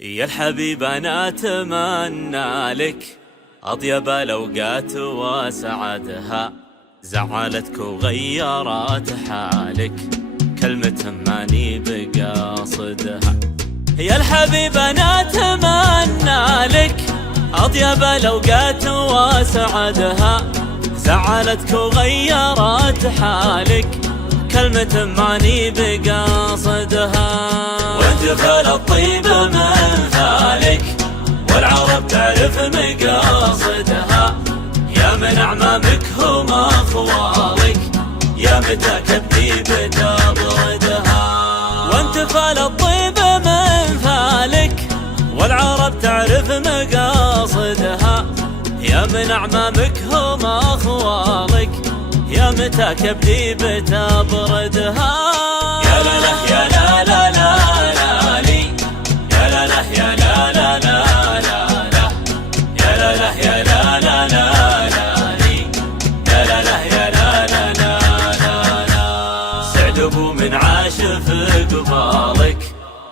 يا الحبيب أنا أتمنى لك أطيب الأوقات وسعادها، زعلتك وغيرت حالك كلمة ماني بقاصدها. يا الحبيب أنا أتمنى لك أطيب الأوقات وسعادها، زعلتك وغيرت حالك كلمة ماني بقاصدها. وانت فالطيب من ذلك والعرب تعرف مقاصدها، يا من أعمامك هم أخوالك يا متى كبدي بتبردها. وانت فالطيب من ذلك والعرب تعرف مقاصدها، يا من أعمامك هم أخوالك يا متى كبدي بتبردها. يا لا لا يا لا لا لا لا لي، يا لا لا يا لا لا لا لا لا، يا لا لا يا لا لا لا لا لي، يا لا لا يا لا لا لا لا لا. سعد ابو من عاش في قبالك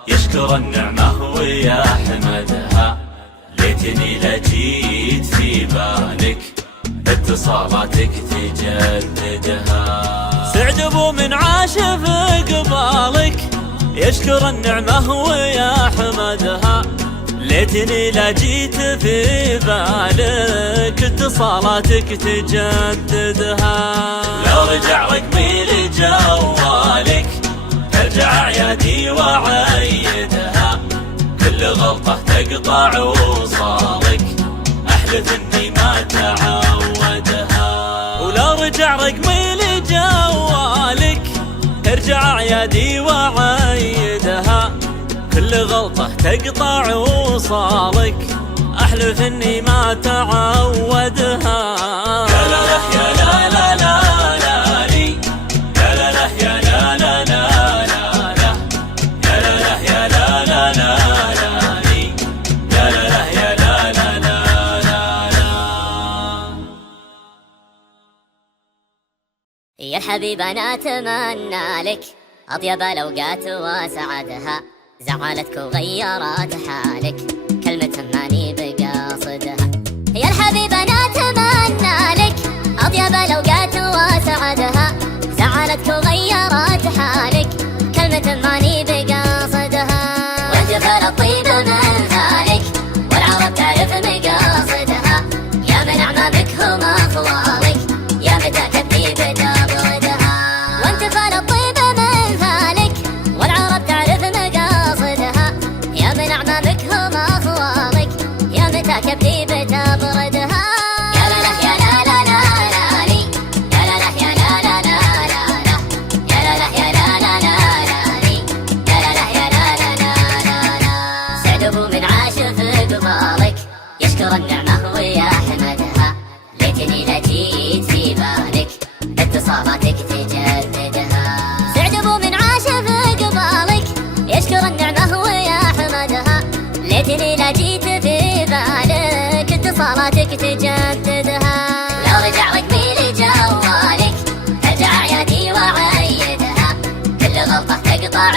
يشكر النعمة ويحمدها، ليتني لجيت في بالك اتصالاتك تجددها. سعد ابو من عاش في قبالك يشكر النعمة ويحمدها، ليتني لجيت في بالك اتصالاتك تجددها. لو رجع رقمي لجوالك ارجع عيادي وعيدها، كل غلطة تقطع وصالك احلف اني ما تعودها. ولو رجع رقمي لجوالك ارجع عيادي وعيدها، كل غلطة تقطع وصالك احلف اني ما تعودها. يا لا لا يا لا لا لا لا لي، يا لا لا يا لا لا لا لا لا، يا لا لا يا لا لا لا لا لي، يا لا لا يا لا لا لا لا لا. يا الحبيب أنا أتمنى لك أطيب الأوقات وسعادها، زعلتك وغيرت حالك كلمة ماني بقاصدها. يا الحبيب أنا أتمنى لك أطيب الأوقات وسعادها، زعلتك وغيرت حالك كلمة ماني بقاصدها. وانت فالطيب من ذلك والعرب تعرف مقاصدها، يا من أعمامك هم أخوالك يا متى تبدي بتبردها. وانت فالطيب من ذلك والعرب تعرف مقاصدها، يا من أعمامك هم أخوالك يا متى تبدي بتبردها. يا لا لا يا لا لا لا لا لي، يا لا لا يا لا لا لا لا لا، يا لا لا يا لا لا لا لا لي، يا لا لا يا لا لا لا لا لا. سعد ابو من عاش في قبالك يشكر النعمة ويحمدها، ليتني لجيت في بالك اتصالاتك تجددها. سعد ابو من عاش في قبالك يشكر النعمة ويحمدها، ليتني لجيت في بالك اتصالاتك تجددها. لو رجع رقمي لجوالك ارجع عيادي وعيدها، كل غلطة تقطع